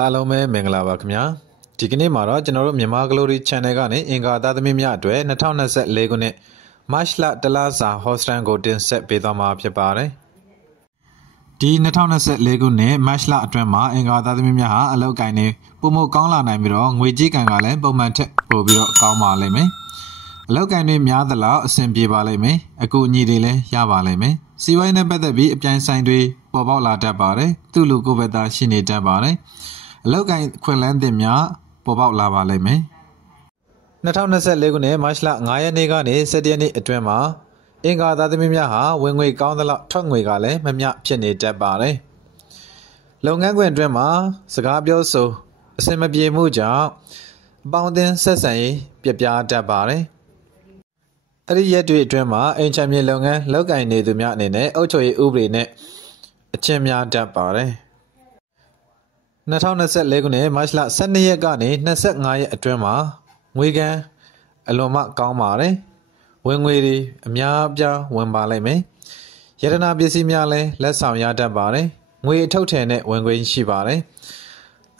အားလုံးပဲမင်္ဂလာပါခင်ဗျာဒီကနေ့မှာတော့ကျွန်တော်တို့မြန်မာ Glory Channel ကနေအင်္ဂါသားသမီးများအတွက်2024ခုနှစ် March လတလစာ Hostan ကိုတင်ဆက်ပေးသွားမှာဖြစ်ပါတယ်ဒီ2024ခုနှစ် March လအတွင်းမှာအင်္ဂါသားသမီးများဟာအလောက်ကိုင်းနေပုံမကောင်းလာနိုင်ပြီးတော့ငွေကြေးကံကလည်းပုံမှန်ထက်ပိုပြီးတော့ကောင်းပါလိမ့်မယ်အလောက်ကိုင်းတွေများသလောက်အဆင်ပြေပါလိမ့်မယ်အကူအညီတွေလည်းရပါလိမ့်မယ်စီးပွားရေးနဲ့ပတ်သက်ပြီးအပြိုင်ဆိုင်တွေပေါ်ပေါက်လာတတ်ပါတယ်သူ့လူကိုယ်ပဲသားရှိနေတတ်ပါတယ်အလောက်ကိုင်းခွင့်လန်းတင်များပေါ်ပေါက်လာပါလိမ့်မယ်2024ခုနှစ်မတ်လ9ရက်နေ့ကနေ17ရက်နေ့အတွင်းမှာအင်္ဂါသားသမီးများဟာဝင်ငွေကောင်းသလောက်ထွက်ငွေကလည်းမမျှဖြစ်နေတတ်ပါတယ်လုပ်ငန်းခွင်အတွင်းမှာစကားပြောဆိုအဆင်မပြေမှုကြောင့်အပေါင်းအသင်းဆက်ဆံရေးပြပြတတ်ပါတယ်အဲ့ဒီရက်တွေအတွင်းမှာအိမ်ချမ်းမြေလုပ်ငန်းလုပ်ကိုင်နေသူများအနေနဲ့အုပ်ချုပ်ရေးဥပဒေနဲ့အချင်းများတတ်ပါတယ်2024ခုနှစ်မတ်လ12ရက်ကနေ25ရက်အတွင်းမှာငွေကန်အလွန်မှကောင်းပါတယ်ဝင်ငွေတွေအများအပြားဝင်ပါလိမ့်မယ်ရတနာပစ္စည်းများလည်းလက်ဆောင်ရတတ်ပါတယ်ငွေအထုတ်ထည်နဲ့ဝင်ငွေရှိပါတယ်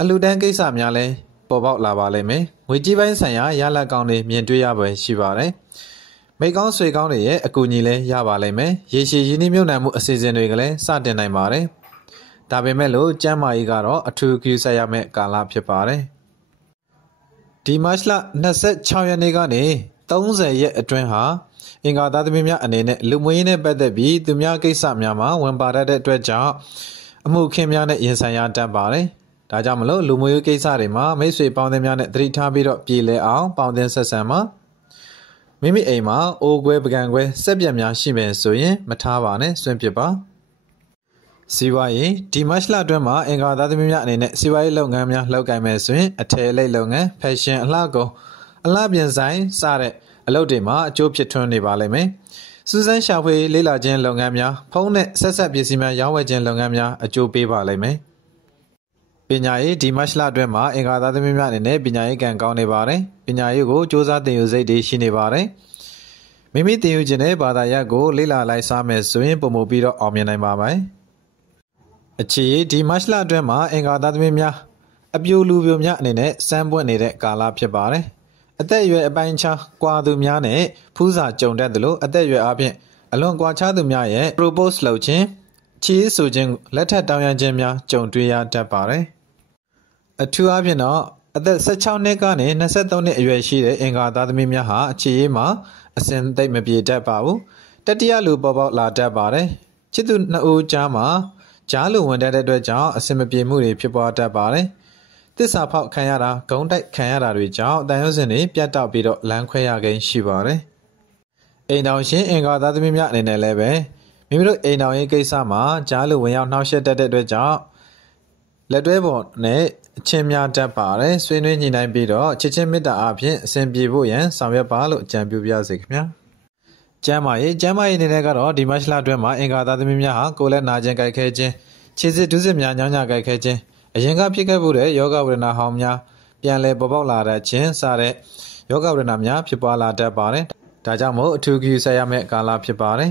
အလူတန်းကိစ္စများလည်းပေါ်ပေါက်လာပါလိမ့်မယ်ငွေကြီးပိုင်းဆိုင်ရာရလဒ်ကောင်းတွေမြင်တွေ့ရပွဲရှိပါတယ်မိကောင်းဆွေကောင်းတွေရဲ့အကူအညီလည်းရပါလိမ့်မယ်ရေရှည်ရင်းနှီးမြှုပ်နှံမှုအစီအစဉ်တွေကလည်းစတင်နိုင်ပါတယ်ဒါပေမဲ့လို့ကျမ်းမာရေးကတော့အထူးဂရုစိုက်ရမယ့်ကာလဖြစ်ပါတယ်ဒီမတ်လ26ရက်နေ့ကနေ30ရက်အတွင်းဟာအင်္ဂါသားသမီးများအနေနဲ့လူမှုရေးနဲ့ပတ်သက်ပြီးသူများကိစ္စများမှာဝင်ပါတတ်တဲ့အတွက်ကြောင့်အမှုခင်းများနဲ့ရင်ဆိုင်ရတတ်ပါတယ်ဒါကြောင့်မလို့လူမှုရေးကိစ္စတွေမှာမိတ်ဆွေပေါင်းသင်းများနဲ့သတိထားပြီးတော့ပြည်လဲအောင်ပေါင်းသင်းဆက်ဆံမှာမိမိအိမ်မှာအိုးခွဲပကံခွဲစက်ပြက်များရှိမယ်ဆိုရင်မထားပါနဲ့ဆွန့်ပစ်ပါစီးပွားရေးဒီမတ်လအတွင်းမှာအင်္ဂါသားသမီးများအနေနဲ့စီးပွားရေးလုပ်ငန်းများလုပ်ကိုင်မယ်ဆိုရင်အထည်လိပ်လုပ်ငန်းဖက်ရှင်အလှကုန်အလှပြင်ဆိုင်စတဲ့အလုပ်တွေမှာအကျိုးဖြစ်ထွန်းနေပါလိမ့်မယ်စူးစမ်းရှာဖွေလေ့လာခြင်းလုပ်ငန်းများဖုန်းနဲ့ဆက်ဆက်ပစ္စည်းများရောင်းဝယ်ခြင်းလုပ်ငန်းများအကျိုးပေးပါလိမ့်မယ်ပညာရေးဒီမတ်လအတွင်းမှာအင်္ဂါသားသမီးများအနေနဲ့ပညာရေးကံကောင်းနေပါတယ်ပညာရေးကိုစ조사သင်ယူစိတ်တွေရှိနေပါတယ်မိမိသင်ယူခြင်းတဲ့ဘာသာရပ်ကိုလေ့လာလိုက်စားမယ်ဆိုရင်ပုံမပြီးတော့အောင်မြင်နိုင်ပါမယ်အခြေဒီမတ်လအတွင်းမှာအင်္ဂါသားသမီးများအပြိုလူပြိုများအနေနဲ့စမ်းပွင့်နေတဲ့ကာလဖြစ်ပါတယ်အသက်အရွယ်အပိုင်းခြားကွာသူများနဲ့ဖူးစာကြုံတတ်သလိုအသက်အရွယ်အပြင်အလွန်ကွာခြားသူများရဲ့ propose လုပ်ခြင်းချီးဆိုခြင်းလက်ထပ်တောင်းရခြင်းများကြုံတွေ့ရတတ်ပါတယ်အထူးအပြင်တော့အသက်16နှစ်ကနေ23နှစ်အရွယ်ရှိတဲ့အင်္ဂါသားသမီးများဟာအခြေရေးမှာအစဉ်သိမ့်မပြေတတ်ပါဘူးတတိယလူပေါ်ပေါက်လာတတ်ပါတယ်ချစ်သူနှစ်ဦးကြားမှာကြားလူဝင်တတ်တဲ့အတွက်ကြောင့်အစဉ်မပြေမှုတွေဖြစ်ပွားတတ်ပါတယ်သစ္စာဖောက်ခံရတာဂုံးတိုက်ခံရတာတွေကြောင့်တန်ရုံးစင်တွေပြတ်တောက်ပြီးတော့လမ်းခွဲရကိန်းရှိပါတယ်အိမ်တော်ရှင်အင်္ဂါသားသမီးများအနေနဲ့လည်းပဲမိမိတို့အိမ်တော်ရေးကိစ္စမှာကြားလူဝင်ရောက်နှောက်ယှက်တတ်တဲ့အတွက်ကြောင့်လက်တွဲပေါ်နဲ့အချင်းများတတ်ပါတယ်ဆွေးနွေးညှိနှိုင်းပြီးတော့ချစ်ချင်းမေတ္တာအပြင်အစဉ်ပြေဖို့ရန်ဆောင်ရွက်ပါလို့အကြံပြုပါရစေခင်ဗျာကျမ်းမာရေးအနေနဲ့ကတော့ဒီမတ်လအတွင်းမှာအင်္ဂါသားသမီးများဟာကိုယ်လက်နာခြင်းကြိုက်ခဲခြင်းခြေစစ်ဒုစစ်များညောင်းညကြိုက်ခဲခြင်းအရင်ကဖြစ်ခဲ့မှုတဲ့ယောဂဝေဒနာဟောင်းများပြန်လည်ပေါ်ပေါက်လာတဲ့ခြင်းစတဲ့ယောဂဝေဒနာများဖြစ်ပွားလာတတ်ပါတယ်ဒါကြောင့်မို့အထူးဂရုစိုက်ရမယ့်ကာလဖြစ်ပါတယ်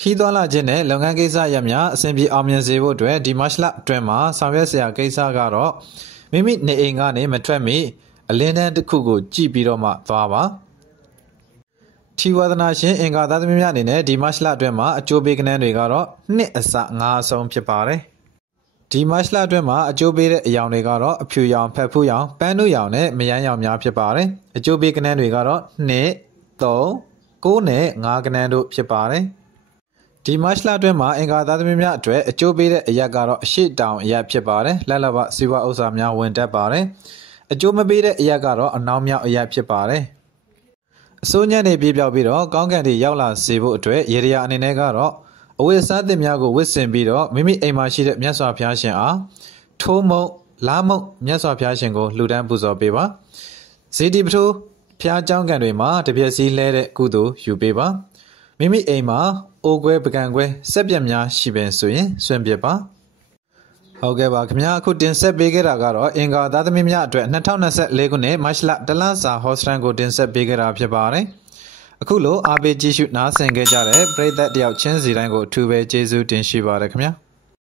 ခီးသွွာလာခြင်းနဲ့လုပ်ငန်းကိစ္စရပ်များအစဉ်ပြေအောင်မြင်စေဖို့အတွက်ဒီမတ်လအတွင်းမှာဆောင်ရွက်စရာကိစ္စကတော့မိမိနေအိမ်ကနေမထွက်မီအလင်းတန်းတစ်ခုကိုကြည့်ပြီးတော့မှသွားပါထီဝါသနာရှင်အင်္ဂါသားသမီးများအနေနဲ့ဒီမတ်လအတွင်းမှာအကျိုးပေးကဏ္ဍတွေကတော့နှစ်အစငါးအဆုံးဖြစ်ပါတယ်ဒီမတ်လအတွင်းမှာအကျိုးပေးတဲ့အယောင်တွေကတော့အဖြူရောင်ဖက်ဖူးရောင်ပန်းနုရောင်နဲ့မယမ်းရောင်များဖြစ်ပါတယ်အကျိုးပေးကဏ္ဍတွေကတော့2 3 9နဲ့5ကဏ္ဍတို့ဖြစ်ပါတယ်ဒီမတ်လအတွင်းမှာအင်္ဂါသားသမီးများအတွက်အကျိုးပေးတဲ့အရက်ကတော့အရှိတောင်အရက်ဖြစ်ပါတယ်လက်လဘစီဝါဥစ္စာများဝင်တတ်ပါတယ်အကျိုးမပေးတဲ့အရက်ကတော့အနောင်မြောက်အရက်ဖြစ်ပါတယ်အစိုးညံ့နေပြေးပြောက်ပြီးတော့ကောင်းကင်တွေရောက်လာစေဖို့အတွက်ရေရရာအနေနဲ့ကတော့အဝိစားသစ်များကိုဝစ်ဆင်ပြီးတော့မိမိအိမ်မှာရှိတဲ့မြတ်စွာဘုရားရှင်အားထိုးမုံလားမုံမြတ်စွာဘုရားရှင်ကိုလှူဒန်းပူဇော်ပေးပါဇေတီပထိုးဘုရားကျောင်းကန်တွေမှာတပြည့်စည်းလဲတဲ့ကုသိုလ်ယူပေးပါမိမိအိမ်မှာအိုးခွဲပကံခွဲစက်ပြက်များရှိပင်ဆိုရင်ဆွန့်ပစ်ပါဟုတ်ကဲ့ပါခင်ဗျာအခုတင်ဆက်ပေးခဲ့တာကတော့အင်္ဂါသားသမီးများအတွက်2024ခုနှစ်မတ်လတလစာဟောစတန်ကိုတင်ဆက်ပေးခဲ့တာဖြစ်ပါတယ်အခုလိုအားပေးကြည့်ရှုနားဆင်ခဲ့ကြတဲ့ပရိသတ်တယောက်ချင်းစီတိုင်းကိုအထူးပဲကျေးဇူးတင်ရှိပါတယ်ခင်ဗျာ